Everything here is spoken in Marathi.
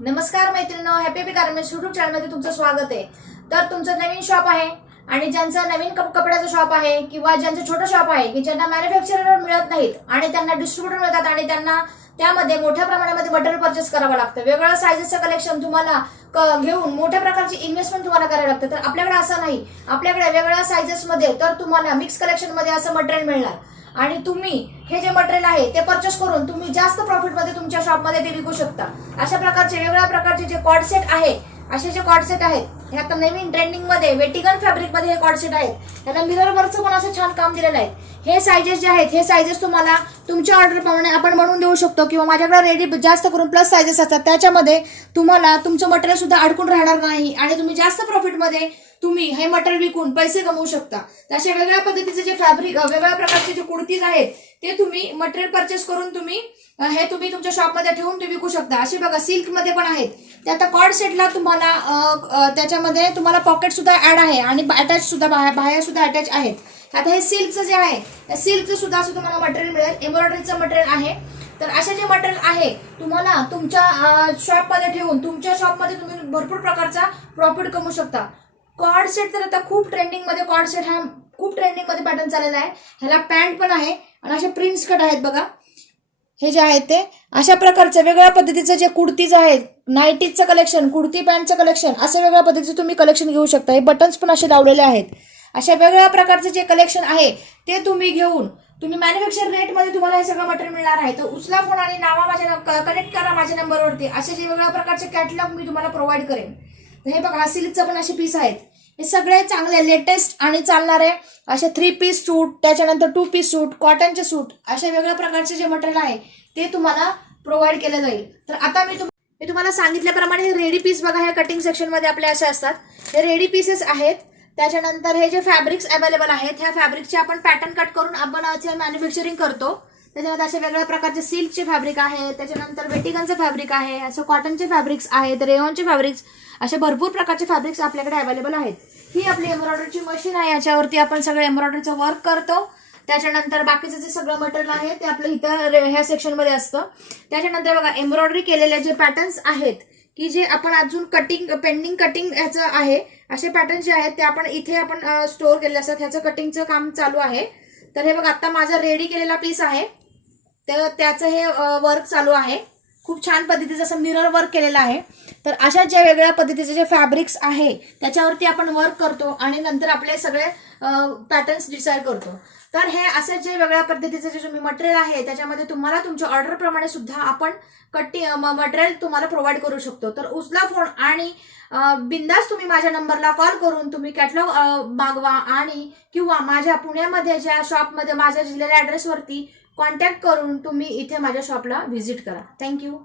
नमस्कार मैत्रिणी हॅपी हॅपी गार्मेंट्स युट्यूब चॅनलमध्ये तुमचं स्वागत आहे. तर तुमचं नवीन शॉप आहे आणि ज्यांचं नवीन कप कपड्याचं शॉप आहे किंवा ज्यांचं छोटं शॉप आहे की ज्यांना मॅन्युफॅक्चरर मिळत नाहीत आणि त्यांना डिस्ट्रीब्युटर मिळतात आणि त्यांना त्यामध्ये मोठ्या प्रमाणामध्ये मटेरियल परचेस करावं लागतं. वेगवेगळ्या सायझेसचं कलेक्शन तुम्हाला क- घेऊन मोठ्या प्रकारची इन्व्हेस्टमेंट तुम्हाला करावी लागतं. तर आपल्याकडे असं नाही. आपल्याकडे वेगवेगळ्या सायझेसमध्ये तर तुम्हाला मिक्स कलेक्शनमध्ये असं मटेरियल मिळणार. आणि तुम्ही हे जे मटेरियल आहे ते परचेस करून तुम्ही जास्त प्रॉफिटमध्ये तुमच्या शॉपमध्ये ते विकू शकता. अशा प्रकारचे वेगवेगळ्या प्रकारचे जे कॉडसेट आहे असे जे कॉडसेट आहेत हे आता नवीन ट्रेंडिंगमध्ये वेटिगन फॅब्रिकमध्ये हे कॉडसेट आहेत. त्याला मिररवरचं पण असं छान काम दिलेलं आहे. हे सायजेस जे आहेत हे सायजेस तुम्हाला तुमच्या ऑर्डरप्रमाणे आपण बनवून देऊ शकतो किंवा माझ्याकडे रेडी जास्त करून प्लस सायजेस असतात. त्याच्यामध्ये तुम्हाला तुमचं मटेरियल सुद्धा अडकून राहणार नाही आणि तुम्ही जास्त प्रॉफिटमध्ये तुम्ही हे मटेरियल विकून पैसे कमवू शकता. तर अशा वेगळ्या पद्धतीचे जे फॅब्रिक वेगवेगळ्या प्रकारचे जे कुर्तीज आहेत ते तुम्ही मटेरियल परचेस करून तुम्ही हे तुम्ही तुमच्या शॉपमध्ये ठेवून ते विकू शकता. असे बघा सिल्कमध्ये पण आहेत. ते आता कॉर्ड सेटला तुम्हाला त्याच्यामध्ये तुम्हाला पॉकेट सुद्धा ऍड आहे आणि अटॅच सुद्धा बाहेर बाहेर सुद्धा अटॅच आहेत आता हे सिल्कचं जे आहे त्या सिल्कचं सुद्धा असं तुम्हाला मटेरियल मिळेल. एम्ब्रॉयडरीचं मटेरियल आहे. तर असे जे मटेरियल आहे तुम्हाला तुमच्या शॉपमध्ये ठेवून तुमच्या शॉपमध्ये तुम्ही भरपूर प्रकारचा प्रॉफिट कमवू शकता. कॉर्ड सेट तर आता खूप ट्रेंडिंगमध्ये कॉर्ड सेट हा खूप ट्रेंडिंगमध्ये पॅटर्न चाललेला आहे. ह्याला पॅन्ट पण आहे आणि असे प्रिंट्स कट आहेत बघा. हे जे आहेत ते अशा प्रकारचं वेगळ्या पद्धतीचं जे कुर्तीज आहेत नाईटीजचं कलेक्शन कुर्ती पॅन्टचं कलेक्शन असे वेगळ्या पद्धतीचं तुम्ही कलेक्शन घेऊ शकता. हे बटन्स पण असे लावलेले आहेत. अशा वेगळ्या प्रकारचे जे कलेक्शन आहे ते तुम्ही घेऊन तुम्ही मॅन्युफॅक्चर रेटमध्ये तुम्हाला हे सगळं मटेरियल मिळणार आहे. तर उचला फोन आणि नावा माझ्या कनेक्ट करा माझ्या नंबरवरती असे जे वेगळ्या प्रकारचे कॅटलॉग मी तुम्हाला प्रोव्हाइड करेन. तर हे बघा सिल्कचं पण असे पीस आहेत. हे सगळे चांगले लेटेस्ट आणि चालणारे असे थ्री पीस सूट त्याच्यानंतर टू पीस सूट कॉटनचे सूट अशा वेगळ्या प्रकारचे जे मटेरियल आहे ते तुम्हाला प्रोव्हाइड केलं जाईल. तर आता मी तुम मी तुम्हाला सांगितल्याप्रमाणे हे रेडी पीस बघा ह्या कटिंग सेक्शनमध्ये आपले असे असतात. हे रेडी पीसेस आहेत. त्याच्यानंतर हे जे फॅब्रिक्स अवेलेबल आहेत ह्या फॅब्रिकचे आपण पॅटर्न कट करून आपण मॅन्युफॅक्चरिंग करतो त्याच्यामध्ये असे वेगवेगळ्या प्रकारचे सिल्कचे फॅब्रिक आहे त्याच्यानंतर वेटिकनचं फॅब्रिक आहे असं कॉटनचे फॅब्रिक्स आहेत रेओनचे फॅब्रिक्स असे भरपूर प्रकारचे फॅब्रिक्स आपल्याकडे अवेलेबल आहेत. ही आपली एम्ब्रॉयडरीची मशीन आहे याच्यावरती आपण सगळं एम्ब्रॉयडरीचं वर्क करतो. त्याच्यानंतर बाकीचं जे सगळं मटेरियल आहे ते आपलं इथं रे- ह्या सेक्शनमध्ये असतं. त्याच्यानंतर बघा एम्ब्रॉयडरी केलेले जे पॅटर्न्स आहेत की जे आपण अजून कटिंग पेंडिंग कटिंग ह्याचं आहे असे पॅटर्न जे आहेत ते आपण इथे आपण स्टोअर केलेले असतात. ह्याचं कटिंगचं काम चालू आहे. तर हे बघा आत्ता माझा रेडी केलेला पीस आहे. तर त्याचं हे वर्क चालू आहे. खूप छान पद्धतीचं असं मिरर वर्क केलेलं आहे. तर अशा ज्या वेगळ्या पद्धतीचे जे फॅब्रिक्स आहे त्याच्यावरती आपण वर्क करतो आणि नंतर आपले सगळे पॅटर्न्स डिसाईड करतो. तर हे असे जे वेगळ्या पद्धतीचे जे तुम्ही मटेरियल आहे त्याच्यामध्ये तुम्हाला तुमच्या ऑर्डरप्रमाणे सुद्धा आपण कट्टी मटेरियल तुम्हाला प्रोव्हाइड करू शकतो. तर उचला फोन आणि बिंदास तुम्ही माझ्या नंबरला कॉल करून तुम्ही कॅटलॉग मागवा आणि किंवा माझ्या पुण्यामध्ये ज्या शॉपमध्ये माझ्या दिलेल्या ॲड्रेसवरती कॉन्टॅक्ट करून तुम्ही इथे माझ्या शॉपला व्हिजिट करा. थँक्यू